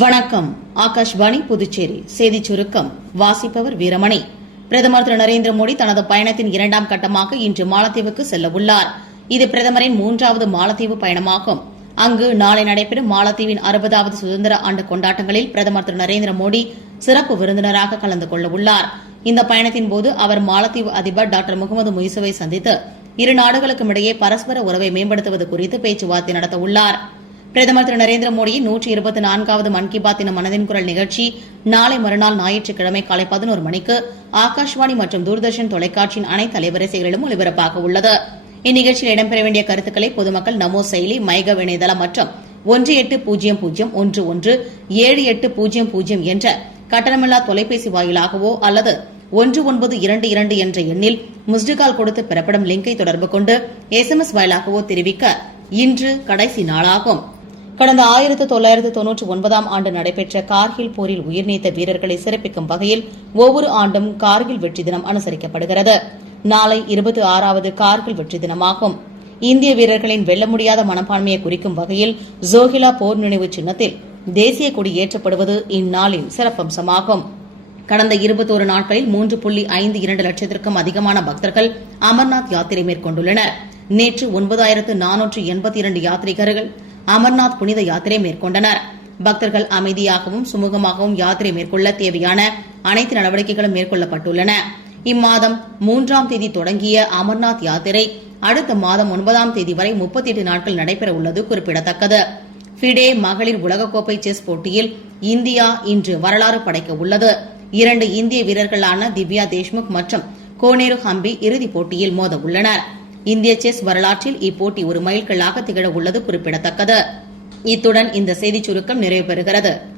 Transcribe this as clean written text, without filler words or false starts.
வணக்கம். ஆகாஷ்வாணி புதுச்சேரி செய்திச் சுருக்கம் வாசிப்பவர் வீரமணி. பிரதமர் திரு நரேந்திர மோடி தனது பயணத்தின் இரண்டாம் கட்டமாக இன்று மாலத்தீவுக்கு செல்ல உள்ளார். இது பிரதமரின் 3வது மாலத்தீவு பயணமாகும். அங்கு நாளை நடைபெறும் மாலத்தீவின் 60வது சுதந்திர ஆண்டு கொண்டாட்டங்களில் பிரதமர் திரு நரேந்திர மோடி சிறப்பு விருந்தினராக கலந்து கொள்ள உள்ளார். இந்த பயணத்தின்போது அவர் மாலத்தீவு அதிபர் டாக்டர் முகமது முய்சுவை சந்தித்து இரு நாடுகளுக்கும் இடையே பரஸ்பர உறவை மேம்படுத்துவது குறித்து பேச்சுவார்த்தை நடத்த உள்ளார். பிரதமர் திரு நரேந்திர மோடியின் 124வது மன் கி பாத் எனும் மனதின் குரல் நிகழ்ச்சி நாளை மறுநாள் ஞாயிற்றுக்கிழமை காலை 11 மணிக்கு ஆகாஷ்வாணி மற்றும் தூர்தர்ஷன் தொலைக்காட்சியின் அனைத்து அலைவரிசைகளிலும் ஒலிபரப்பாக உள்ளது. இந்நிகழ்ச்சியில் இடம்பெற வேண்டிய கருத்துக்களை பொதுமக்கள் நமோ செயலி, மைகவ் இணையதளம் மற்றும் 1800117800 என்ற கட்டணமில்லா தொலைபேசி வாயிலாகவோ அல்லது 1922 என்ற எண்ணில் மிஸ்டு கால் கொடுத்து பெறப்படும் லிங்கை தொடர்பு கொண்டு SMS வாயிலாகவோ தெரிவிக்க இன்று கடைசி நாளாகும். கடந்த 1999ஆம் ஆண்டு நடைபெற்ற கார்கில் போரில் உயிர்நீத்த வீரர்களை சிறப்பிக்கும் வகையில் ஒவ்வொரு ஆண்டும் கார்கில் வெற்றி தினம் அனுசரிக்கப்படுகிறது. நாளை 26வது கார்கில் வெற்றி தினமாகும். இந்திய வீரர்களின் வெல்ல முடியாத மனப்பான்மையை குறிக்கும் வகையில் ஜோஹிலா போர் நினைவு சின்னத்தில் தேசிய கொடி ஏற்றப்படுவது இந்நாளின் சிறப்பம்சமாகும். கடந்த 21 நாட்களில் 3.52 லட்சத்திற்கும் அதிகமான பக்தர்கள் அமர்நாத் யாத்திரை மேற்கொண்டுள்ளனர். நேற்று 9482 யாத்ரீகர்கள் அமர்நாத் புனித யாத்திரை மேற்கொண்டனர். பக்தர்கள் அமைதியாகவும் சுமூகமாகவும் யாத்திரை மேற்கொள்ள தேவையான அனைத்து நடவடிக்கைகளும் மேற்கொள்ளப்பட்டுள்ளன. இம்மாதம் 3ஆம் தேதி தொடங்கிய அமர்நாத் யாத்திரை அடுத்த மாதம் 9ஆம் தேதி வரை 38 நாட்கள் நடைபெற உள்ளது குறிப்பிடத்தக்கது. ஃபிடே மகளிர் உலகக்கோப்பை செஸ் போட்டியில் இந்தியா இன்று வரலாறு படைக்க உள்ளது. 2 இந்திய வீரர்களான திவ்யா தேஷ்முக் மற்றும் கோனேரு ஹம்பி இறுதிப் போட்டியில் மோத உள்ளனர். இந்திய செஸ் வரலாற்றில் இப்போட்டி ஒரு மைல்கல்லாக திகழ உள்ளது குறிப்பிடத்தக்கது. இத்துடன் இந்த செய்திச் சுருக்கம் நிறைவு பெறுகிறது.